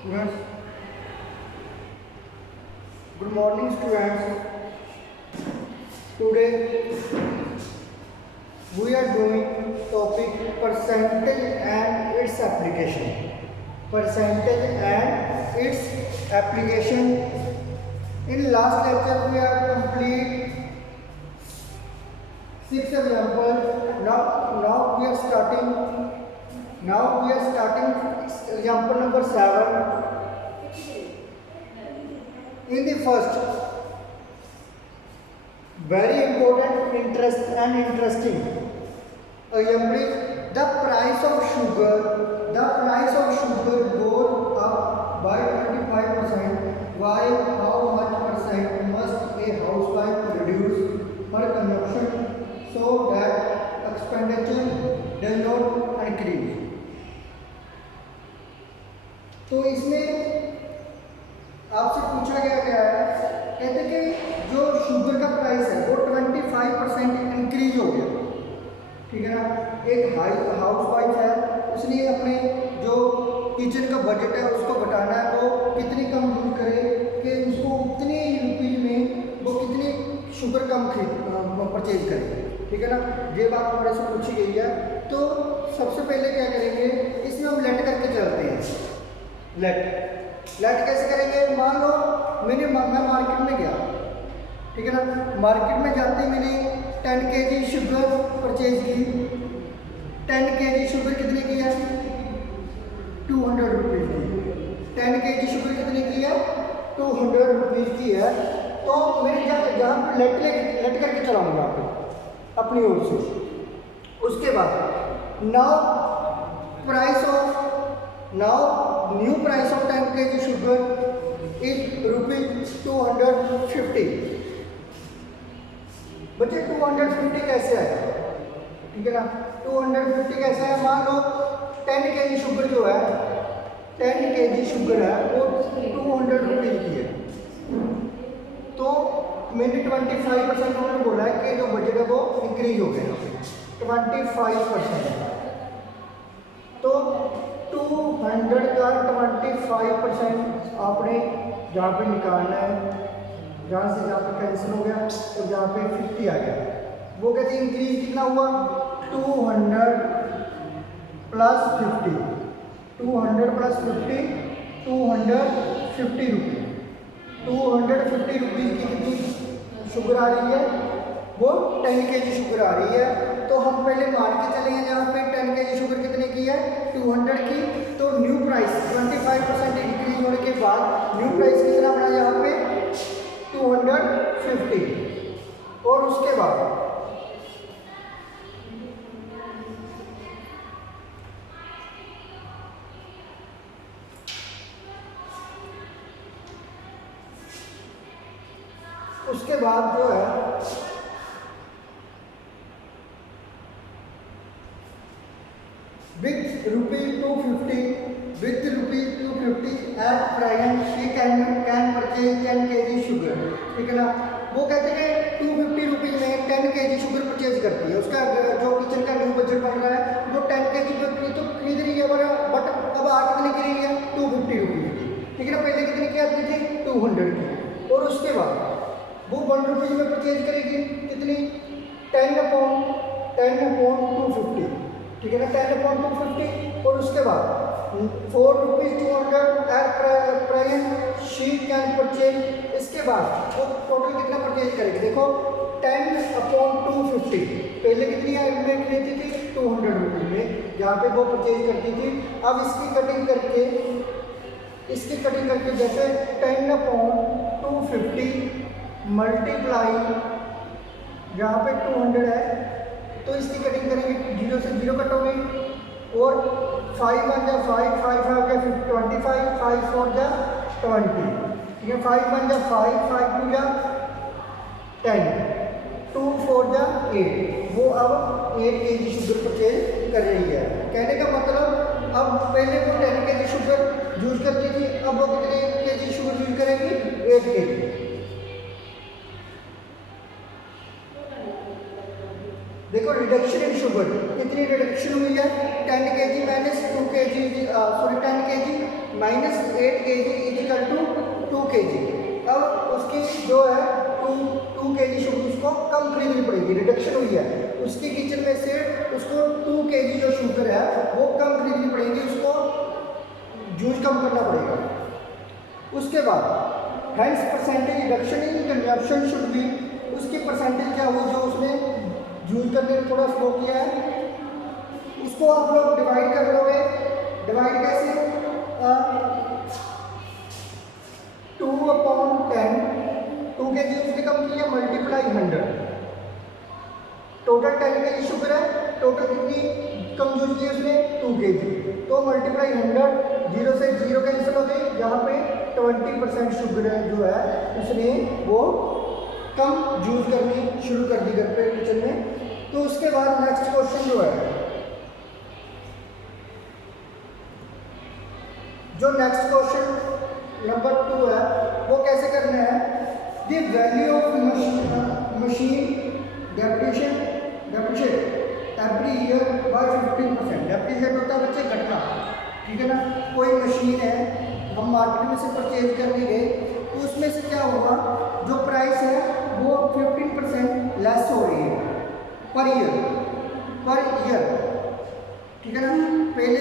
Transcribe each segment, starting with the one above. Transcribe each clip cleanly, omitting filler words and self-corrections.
Students, good morning students. Today we are doing topic percentage and its application. Percentage and its application. In last lecture we have complete 6 examples. Now we are starting. Now we are starting example number 7. In the first, very important, interesting example is the price of sugar. The price of sugar goes up by 25%. While how much percent must a housewife reduce her consumption so that expenditure does not increase? तो इसमें आपसे पूछा गया है, कहते कि जो sugar का प्राइस है वो 25% इंक्रीज हो गया, ठीक है ना। एक हाउस वाइफ है, उसने अपने जो किचन का बजट है उसको घटाना है, वो कितनी कम यूज करे कि उसको उतनी रुपीज में वो कितनी शुगर कम परचेज करे, ठीक है ना। ये बात हमारे से पूछी गई है। तो सबसे पहले क्या करेंगे, इसमें हम लेट करके चलते हैं। लेट कैसे करेंगे? मान लो मैं मार्केट में गया, ठीक है ना। मार्केट में जाते ही मैंने 10 kg शुगर परचेज की। 10 kg शुगर कितने की है? 200 रुपीज़ की। 10 kg शुगर कितने की है? 200 रुपीज़ की है। तो मैंने जहाँ पर लेट करके चलाऊँगा अपनी ओर से। उसके बाद new price of 10 kg sugar is ₹250। बच्चे 250 कैसे आया, ठीक है ना। 250 कैसे है? मान लो 10 kg शुगर जो है, 10 kg शुगर है वो 200 रुपीज़ की है। तो मैंने 25% उन्होंने बोला है कि जो बजट है वो इंक्रीज हो गया 25%। तो 200 का 25% आपने जहाँ पे निकालना है, जहाँ पे कैंसिल हो गया तो जहाँ पे 50 आ गया। वो कहते हैं इंक्रीज कितना हुआ? 200 प्लस 50, 200 प्लस 50, 250 रुपीज़। 250 रुपीज़ की कितनी शुगर आ रही है? वो 10 kg शुगर आ रही है। तो हम पहले मान के चलेंगे जहाँ पे 10 kg शुगर कितने की है? 200 की। तो न्यू प्राइस 25% इंक्रीज होने के बाद न्यू प्राइस कितना बना यहाँ पे? 250। और उसके बाद जो है with ₹250 at present she can purchase 10 kg sugar, ठीक है ना। वो कहते हैं 250 रुपीज़ में 10 kg शुगर परचेज करती है। उसका जो किचन का न्यू बजट बन रहा है वो 10 kg तो खरीद रही है, बट अब आ कितने की रही है? 250 रुपीज़ की, ठीक है ना। पहले कितने की आती थी? 200 की। और उसके बाद वो 1 रुपीज़ में परचेज करेगी कितनी? 10/250, ठीक है ना। 10/250। और उसके बाद ₹4 at present she can purchase. इसके बाद वो टोटल कितना परचेज करेगी? देखो 10/250 पहले कितनी में खरीदती थी? 200 रुपीज़ में, जहाँ पे वो परचेज करती थी। अब इसकी कटिंग करके जैसे 10/250 मल्टीप्लाई, जहाँ पे 200 है तो इसकी कटिंग करेंगे, 0 से 0 कट हो गई। और 5 1 जा 5, 5 5 जा 25, 5 4 जा 20, ठीक है। 5 1 जा 5, 5 2 जा 10, 2 4 जा 8। वो अब 8 kg शुगर परचेज कर रही है। कहने का मतलब अब पहले वो 10 kg शुगर यूज करती थी, अब वो कितने kg शुगर यूज करेगी? 8 kg। देखो रिडक्शन इन शुगर कितनी रिडक्शन हुई है? 10 kg minus 2 kg, 10 kg minus -8 kg equal to 2 kg। अब उसकी जो है 2 kg शुगर उसको कम खरीदनी पड़ेगी, रिडक्शन हुई है उसकी किचन में से, उसको 2 kg जो शुगर है वो कम खरीदनी पड़ेगी, उसको यूज कम करना पड़ेगा। उसके बाद hence percentage reduction in consumption should be, उसकी परसेंटेज क्या हुई जो उसने यूज करने में थोड़ा स्लो किया है, उसको आप लोग डिवाइड कर लोगे। डिवाइड कैसे? 2/10, 2 kg उसने कम किया, मल्टीप्लाई 100, टोटल 10 kg शुगर है, टोटल कितनी कम यूज की उसने? 2 kg, तो मल्टीप्लाई 100, 0 से 0 कैंसिल हो गई, यहाँ पे 20% शुगर है जो है उसने वो कम यूज करनी शुरू कर दी घर पे किचन में। तो उसके बाद नेक्स्ट क्वेश्चन जो है, जो नेक्स्ट क्वेश्चन नंबर 2 है वो कैसे करना है? The value of machine depreciation every year by 15%। Depreciate होता है बच्चे घटना, ठीक है ना। कोई मशीन है हम मार्केट में से परचेज करने गए तो उसमें से क्या होगा, जो प्राइस है वो 15% लेस हो रही है पर ईयर, ठीक है ना। पहले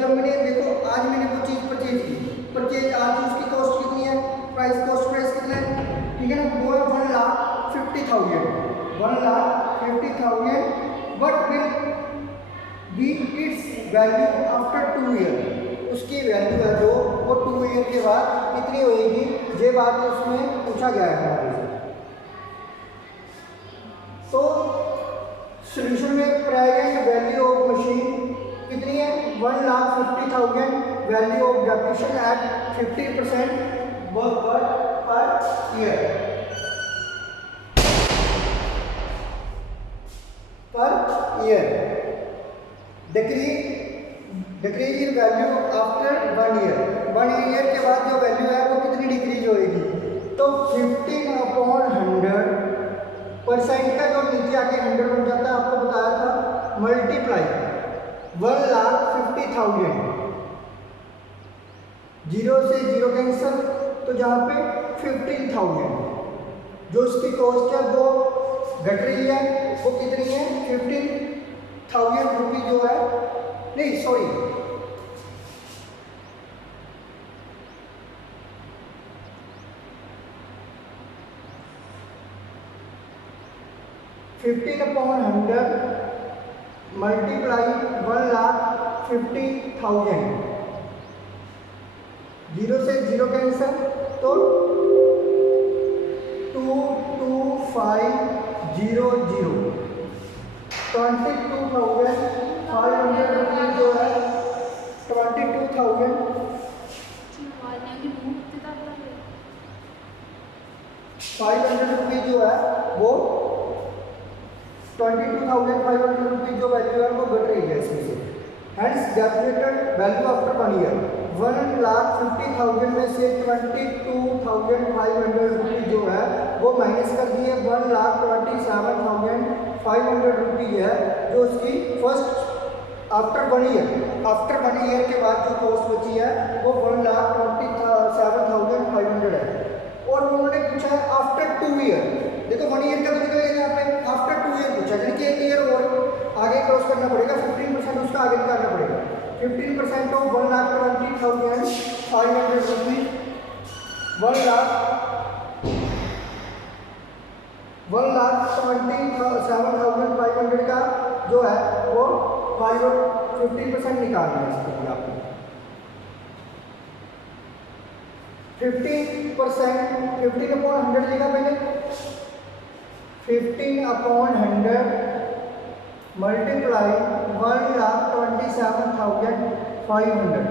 जब मैंने देखो आज मैंने वो चीज़ परचेज आज उसकी कॉस्ट कितनी है, प्राइस कितना है, ठीक है ना, वो है 1,50,000, 1,50,000, but will be it's value after 2 year. उसकी वैल्यू है जो वो 2 ईयर के बाद कितनी होएगी, ये बात उसमें पूछा गया है हमारे से। तो सोल्यूशन में प्रेजेंट वैल्यू ऑफ मशीन कितनी है? 1,50,000, वैल्यू ऑफ डेप्रिशिएशन एट 50% पर year decrease in value after 1 ईयर। 1 ईयर के बाद जो वैल्यू है वो कितनी डिक्रीज होएगी? तो 15/100% का जो नीचे आके 100 बन जाता है, आपको बताया था, मल्टीप्लाई 1,50,000, 0 से 0 कैंसिल, तो जहाँ पे 15,000 जो उसकी कॉस्ट है वो घट रही है, वो कितनी है? 15,000 रुपी जो है, नहीं सॉरी 15/100 मल्टीप्लाई 1,50,000, 0 से 0 कैंसिल, तो 22500, 22,500 रुपये जो है, 22,500 रुपये जो है वो 22,500 रुपये जो वैल्यू है वो घट रही है इसमें से। Hence depreciated value after 1 year 1,50,000 में से 22,500 रुपये जो है वो माइनस कर दिए, 1,27,500 रुपये है जो उसकी फर्स्ट आफ्टर 1 ईयर के बाद जो कॉस्ट बची है वो 1,27,500 है। और उन्होंने पूछा है आफ्टर 2 ईयर, देखो 1 ईयर का तो निकलेगा यहाँ पे, आफ्टर 2 ईयर पूछा, यानी कि 1 ईयर और आगे क्रॉस करना पड़ेगा, 15% उसका आगे निकालना पड़ेगा। 15% ऑफ 1,20,500 रुपये, 1,27,500 का जो है वो 15% निकालना है इसके लिए आपको। 15/100 लिखा मैंने, 15/100 मल्टीप्लाई 1,27,500,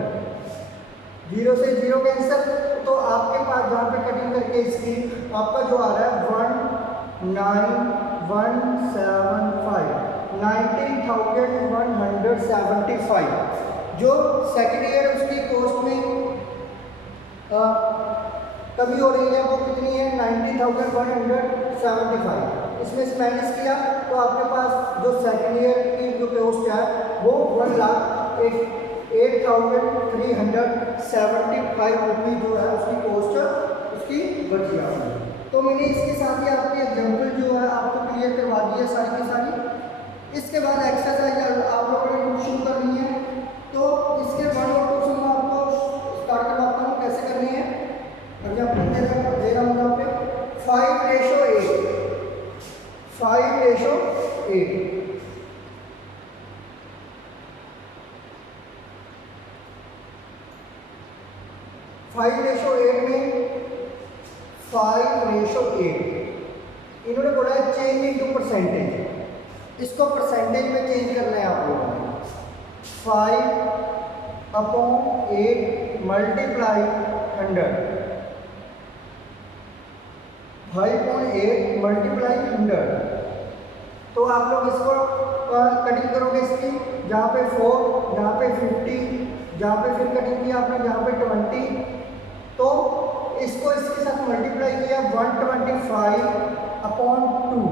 0 से 0 कैंसिल, तो आपके पास जहाँ पे कटिंग करके इसकी आपका जो आ रहा है 19,175, 19,175 जो सेकेंड ईयर उसकी कॉस्ट में कमी हो रही है वो कितनी है? 19,175। इसमें से माइनस किया तो आपके पास जो सेकेंड ईयर की जो कॉस्ट है वो 1,08,000 8,375 रुपये जो है उसकी कॉस्ट उसकी बची आपने। तो मैंने इसके साथ ही आपकी एग्जाम्पल जो है आपको क्लियर करवा दी है सारी की सारी। इसके बाद एक्सरसाइज आप लोगों ने शुरू करनी है। तो इसके 1 और 2 से मैं आपको स्टार्ट करवाता हूँ कैसे करनी है। एग्जाम्पल दे रहा हूँ यहाँ पे 5:8 5:8 5:8 में 5:8 इन्होंने बोला है चेंज इनटू परसेंटेज। इसको परसेंटेज में चेंज करना है आप लोगों ने। 5/8 मल्टीप्लाई 100 5.8 मल्टीप्लाई 100। तो आप लोग इसको कटिंग करोगे इसकी, जहाँ पे 4, जहाँ पे 50, जहाँ पे फिर कटिंग किया आपने जहाँ पे 20। तो इसको इसके साथ मल्टीप्लाई किया 125/2।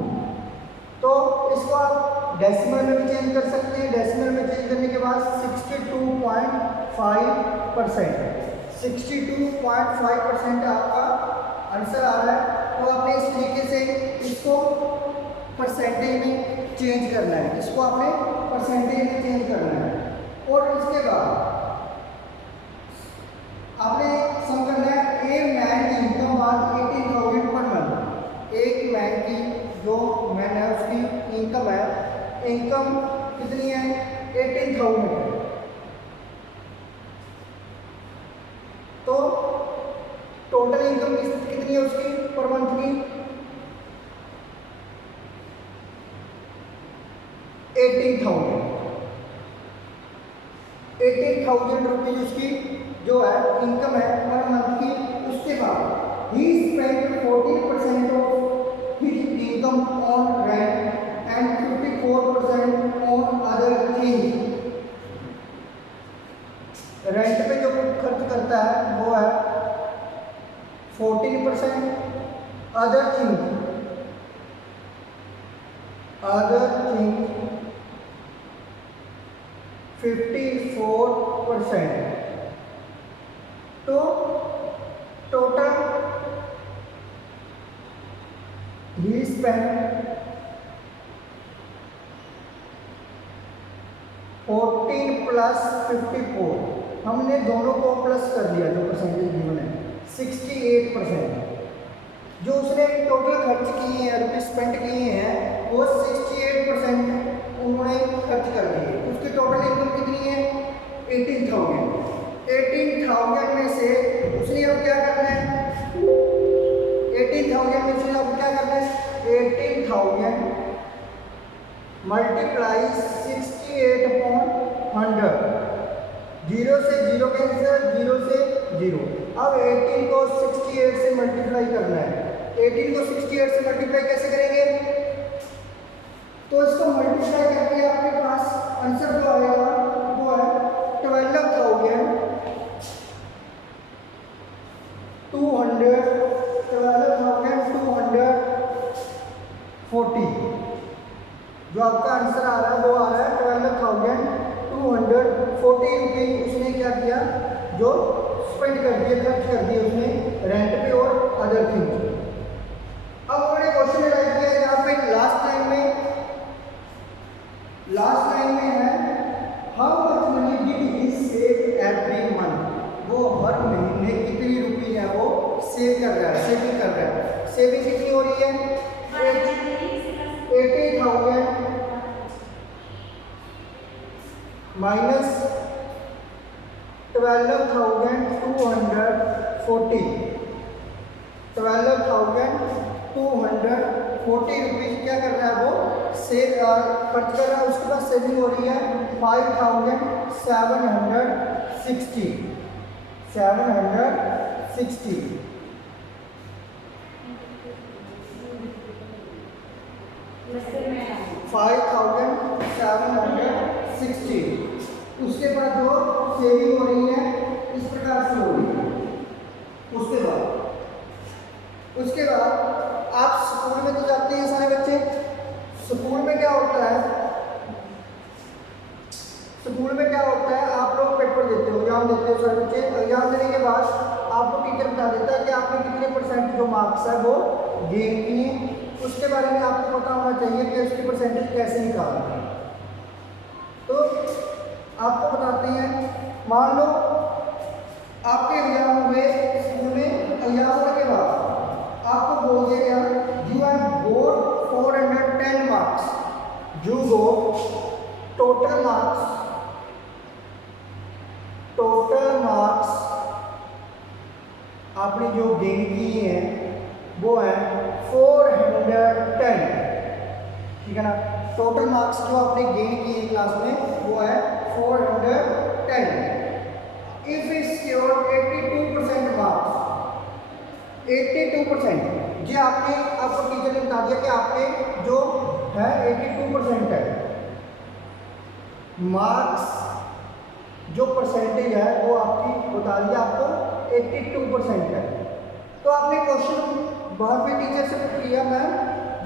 तो इसको आप डेसिमल में भी चेंज कर सकते हैं। डेसिमल में चेंज करने के बाद 62.5% 62.5% आपका आंसर आ रहा है। तो आपने इस तरीके से इसको परसेंटेज में चेंज करना है। इसको आपने परसेंटेज में चेंज करना है। और इसके बाद आपने सम करना है ए मैन की इनकम आज 18,000 पर मंथ। एक मैन की जो मैन है उसकी इनकम है, इनकम कितनी है 18,000 है। तो टोटल इनकम कितनी है उसकी पर मंथ की 18,000 रुपीज उसकी जो है इनकम है पर मंथ की। उसके बाद he spend 40% of his income on rent and 54% on other things. Rent पे जो खर्च करता है वो है 14%, अदर थिंग 54%। तो टोटल ही स्पेंड 14 प्लस 54। हमने दोनों को प्लस कर दिया जो परसेंटेज गिवन है 68%। जो उसने टोटल खर्च किए हैं रुपये स्पेंड किए हैं वो 68% उन्होंने खर्च कर दिए। उसकी टोटल इनकम कितनी है 18,000। 18,000 में से उसने अब क्या करना है 18,000 में से अब क्या करना है 18,000 मल्टीप्लाई 68/100। 0 से 0 कैंसिल, 0 से 0। अब 18 को 68 से मल्टीप्लाई करना है। 18 को 68 से मल्टीप्लाई कैसे करेंगे। तो इसको मल्टीप्लाई करके आपके पास आंसर जो आएगा वो है 12,240 जो आपका आंसर आ रहा है वो आ रहा है 12,240 रुपये। उसने क्या किया जो स्पेंड कर दिए, खर्च कर दिए उसने रेंट पे और अदर थिंग। अब उन्होंने क्वेश्चन राइट किया यहाँ पे लास्ट लाइन में है how much money did he save every month. वो हर महीने कितनी रुपये है वो सेव कर रहा है, सेविंग कर रहा है। सेविंग कितनी हो रही है 80,000 माइनस 12,240 12,240 रुपीज क्या कर रहा है वो सेव खर्च कर रहा है। उसके बाद सेविंग हो रही है 5,760 5,760। उसके बाद जो सेविंग हो रही है इस प्रकार से हो रही है। उसके बाद आप स्कूल में तो जाते हैं सारे बच्चे। स्कूल में क्या होता है आप लोग 20% जो मार्क्स है वो गेन किए। उसके बारे में आपको पता होना चाहिए कि उसकी परसेंटेज कैसे निकालनी है। तो आपको बताते हैं, मान लो आपके एग्जाम हुए स्कूल में, एग्जाम होने के बाद आपको बोल दिया गया you have got 410 marks, you got total marks आपने जो गेन किए हैं वो है 410, ठीक है ना। टोटल मार्क्स जो आपने गेन किए क्लास में वो है 410। इफ स्कोर 82% मार्क्स, 82%, ये आपने आपको टीचर ने बता दिया कि आपने जो है 82% है मार्क्स, जो परसेंटेज है वो आपकी बता दिया आपको 82% है। तो आपने क्वेश्चन वहाँ पे टीचर से किया, मैम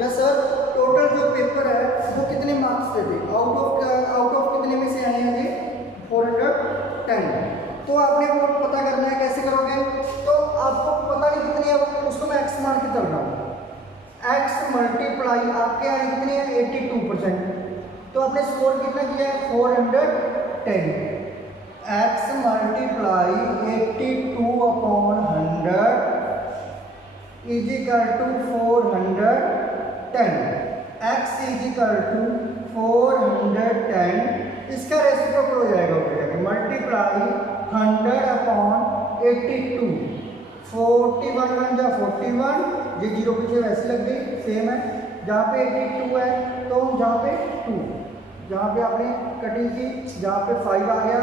या सर टोटल जो पेपर है वो कितने मार्क्स थे, आउट ऑफ कितने में से आए हैं जी 410। तो आपने वो पता करना है, कैसे करोगे, तो आपको पता नहीं कितनी है उसको मैं एक्स मान के चल रहा हूँ, एक्स मल्टीप्लाई आपके आए कितने हैं 82%, तो आपने स्कोर कितना किया है 410, x multiply 82/100 is equal to 410, x is equal to 410, इसका रेसिप्रोकल हो जाएगा मल्टीप्लाई 100/82, 41 1 जा 41, ये जीरो पीछे वैसे लग गई सेम है, जहाँ पे 82 है तो जहाँ पे 2, जहाँ पे आपने कटिंग की जहाँ पे 5 आ गया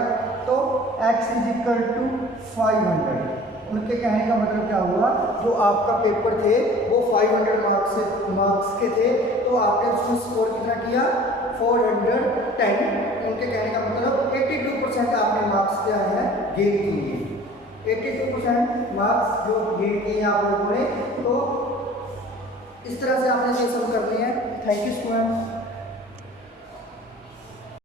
तो x इज इक्वल टू 500। उनके कहने का मतलब क्या हुआ, जो आपका पेपर थे वो 500 मार्क्स के थे, तो आपने उसमें स्कोर कितना किया 410। उनके कहने का मतलब 82% आपने मार्क्स क्या है गेन किए, 82% मार्क्स जो गेन किए आप लोगों ने। तो इस तरह से आपने ये सब करने हैं। Thank you students.